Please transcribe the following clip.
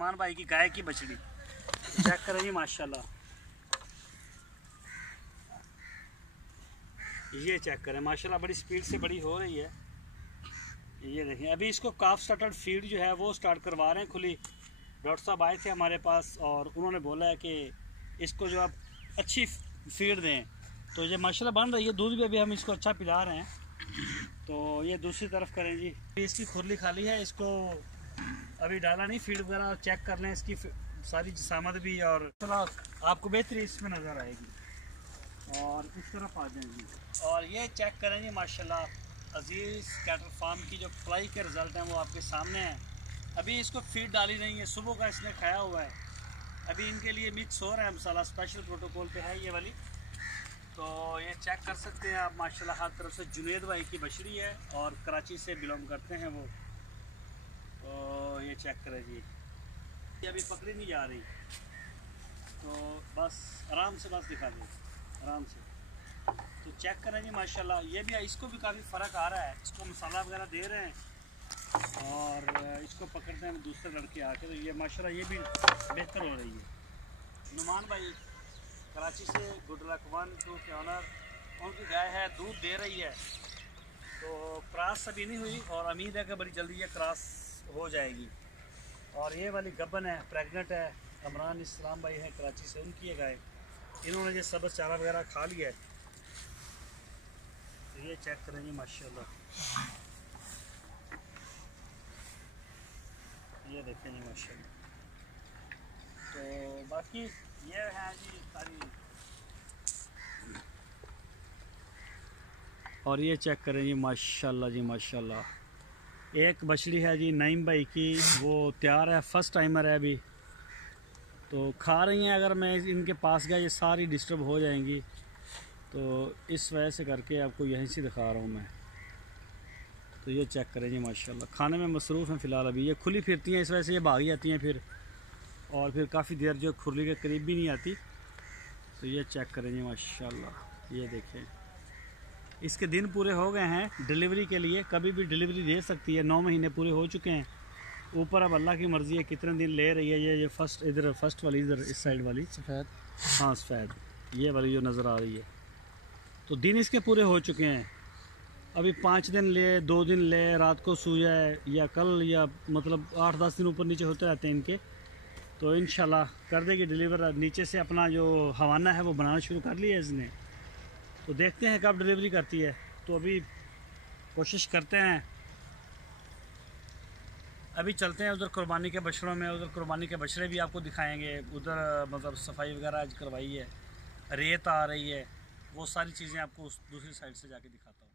नुमान भाई की गाय की बछड़ी चेक करें जी माशाल्लाह। ये चेक करें माशाल्लाह, बड़ी स्पीड से बड़ी हो रही है। ये देखें, अभी इसको काफ स्टार्टेड फीड जो है वो स्टार्ट करवा रहे हैं खुली। डॉक्टर साहब आए थे हमारे पास और उन्होंने बोला है कि इसको जो आप अच्छी फीड दें तो ये माशाल्लाह बन रही है। दूध भी अभी हम इसको अच्छा पिला रहे हैं। तो ये दूसरी तरफ करें जी, इसकी खुरली खाली है, इसको अभी डाला नहीं, फीड वगैरह चेक कर लें इसकी सारी जिसामत भी, और आपको बेहतरी इसमें नज़र आएगी। और इस तरफ आ जाएंगी और ये चेक करें जी माशाल्लाह अजीज़ कैटल फार्म की जो फ्लाई के रिज़ल्ट हैं वो आपके सामने हैं। अभी इसको फीड डाली नहीं है, सुबह का इसने खाया हुआ है। अभी इनके लिए मिक्स हो रहा है मसाला, स्पेशल प्रोटोकॉल पे है ये वाली। तो ये चेक कर सकते हैं आप माशाल्लाह, हर तरफ से जुनेद भाई की बछड़ी है और कराची से बिलोंग करते हैं वो। तो ये चेक करें जी, ये अभी पकड़ी नहीं जा रही, तो बस आराम से बस दिखा दें आराम से। तो चेक करें जी माशाल्लाह, ये भी इसको भी काफ़ी फ़र्क आ रहा है। इसको मसाला वगैरह दे रहे हैं और इसको पकड़ते हैं दूसरे लड़के आके, तो ये माशाल्लाह ये भी बेहतर हो रही है। नुमान भाई कराची से गुड लक 1 2 के ऑनर, उनकी गाय है, दूध दे रही है। तो क्रॉस अभी नहीं हुई और उम्मीद है कि बड़ी जल्दी ये क्रॉस हो जाएगी। और ये वाली गब्बन है, प्रेग्नेंट है, अमरान इस्लाम भाई है कराची से, उनकी है गाय। इन्होंने ये सब्ज़ चारा वगैरह खा लिया है। तो ये चेक करें जी माशाल्लाह, ये देखें जी माशाल्लाह। तो बाकी ये है जी सारी, और ये चेक करें जी माशाल्लाह जी माशाल्लाह। एक बछड़ी है जी नईम भाई की, वो तैयार है, फर्स्ट टाइमर है अभी, तो खा रही हैं। अगर मैं इनके पास गया ये सारी डिस्टर्ब हो जाएंगी, तो इस वजह से करके आपको यहीं से दिखा रहा हूँ मैं। तो ये चेक करें जी माशाल्लाह, खाने में मसरूफ़ हैं फ़िलहाल। अभी ये खुली फिरती हैं, इस वजह से ये भागी जाती हैं फिर, और फिर काफ़ी देर जो खुरली के करीब भी नहीं आती। तो ये चेक करें जी माशाल्लाह, ये देखें, इसके दिन पूरे हो गए हैं डिलीवरी के लिए, कभी भी डिलीवरी दे सकती है। 9 महीने पूरे हो चुके हैं। ऊपर अब अल्लाह की मर्ज़ी है कितने दिन ले रही है। ये फर्स्ट इधर फर्स्ट वाली, इधर इस साइड वाली सफ़ेद, हाँ सफ़ेद, ये वाली जो नज़र आ रही है। तो दिन इसके पूरे हो चुके हैं। अभी 5 दिन ले, 2 दिन ले, रात को सो जाए या कल, या मतलब 8-10 दिन ऊपर नीचे होते रहते हैं इनके। तो इंशाल्लाह कर देगी डिलीवर। नीचे से अपना जो हवाना है वो बनाना शुरू कर लिया है इसने, तो देखते हैं कब डिलीवरी करती है। तो अभी कोशिश करते हैं, अभी चलते हैं उधर कुर्बानी के बछड़ों में। उधर कुर्बानी के बछड़े भी आपको दिखाएंगे। उधर मतलब सफाई वगैरह आज करवाई है, रेत आ रही है, वो सारी चीज़ें आपको उस दूसरी साइड से जाके दिखाता हूँ।